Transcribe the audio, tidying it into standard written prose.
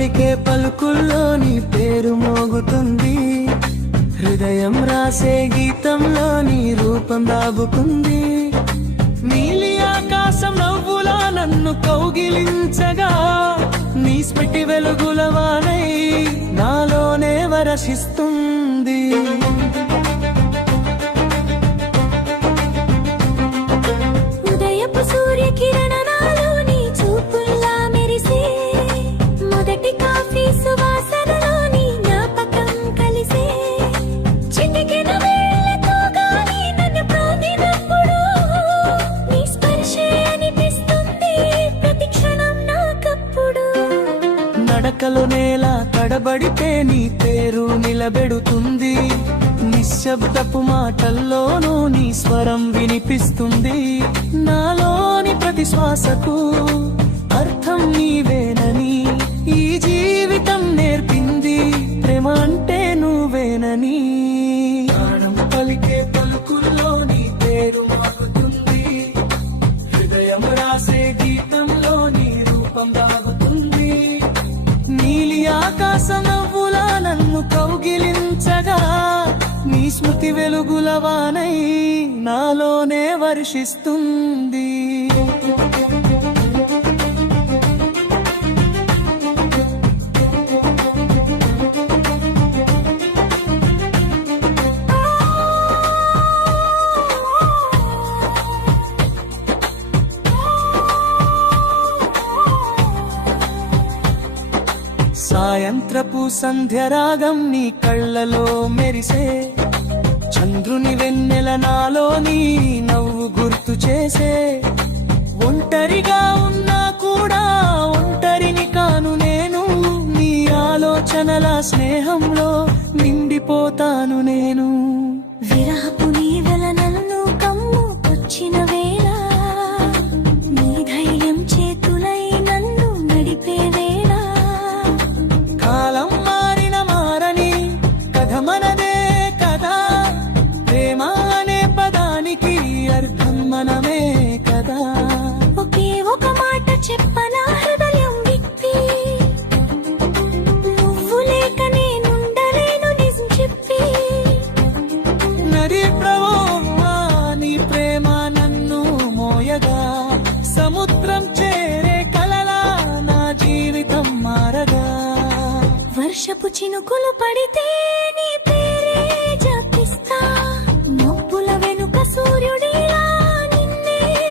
పలికే పలుకుల్లో నీ పేరు మోగుతుంది, హృదయం రాసే గీతంలో నీ రూపం దాగుకుంది. నీలి ఆకాశం నవ్వులా నన్ను కౌగిలించగా, నీ స్మిటి వెలుగుల వానై నాలోనే వరసిస్తుంది. ఉదయపు సూర్య కిరణాలు నీ చూపుల్లా మెరిసే, మొదటి కాఫీ సువాసనలో నీ జ్ఞాపకం కలిసే, చిటికెన వేళ్ళతో గాలి నన్ను ప్రాందినప్పుడు నీ స్పర్శే అనిపిస్తుంది ప్రతి క్షణం నాకప్పుడు. నడకలు నేల తడబడితే నీ పేరు నిలబెడుతుంది, నిశ్శబ్దపు మాటల్లోనూ నీ స్వరం వినిపిస్తుంది. నాలోని ప్రతి శ్వాసకు అర్థం నీవేనని ఈ జీవితం నేర్పింది, ప్రేమ అంటే నువ్వేనని. ప్రాణం పలికే పలుకుల్లో నీ పేరు మారుతుంది, హృదయం రాసే గీతంలో నీ రూపం దాగుతుంది. నీలి ఆకాశం నవ్వులా నన్ను కౌగిలించగా, నీ స్మృతి వెలుగుల వానై నాలోనే వర్షిస్తుంది. సాయంత్రపు సంధ్యరాగం నీ కళ్ళలో మెరిసే, చంద్రుని వెన్నెల నాలోని నవ్వు గుర్తు చేసే. ఒంటరిగా ఉన్నా కూడా ఒంటరిని కాను నేను, నీ ఆలోచనల స్నేహంలో నిండిపోతాను నేను. విరహపు నీవెల నన్ను కమ్ముకొచ్చిన వేళ, నీ ధైర్యం చేతులై నన్ను నడిపే వేళ, కాలం మారిన మారని కథ మనదే కదా, ప్రేమ అనే పదానికి అర్థం మనమే కదా. ఒకే ఒక మాట చెప్పనా హృదయం విప్పి, నువ్వు లేక నేనుండలేను నిజం చెప్పి. నది ప్రవాహమా నీ ప్రేమ నన్ను మోయగా, సముద్రం చేరే కలలా నా జీవితం మారగా. వర్షపు చినుకులు పడితే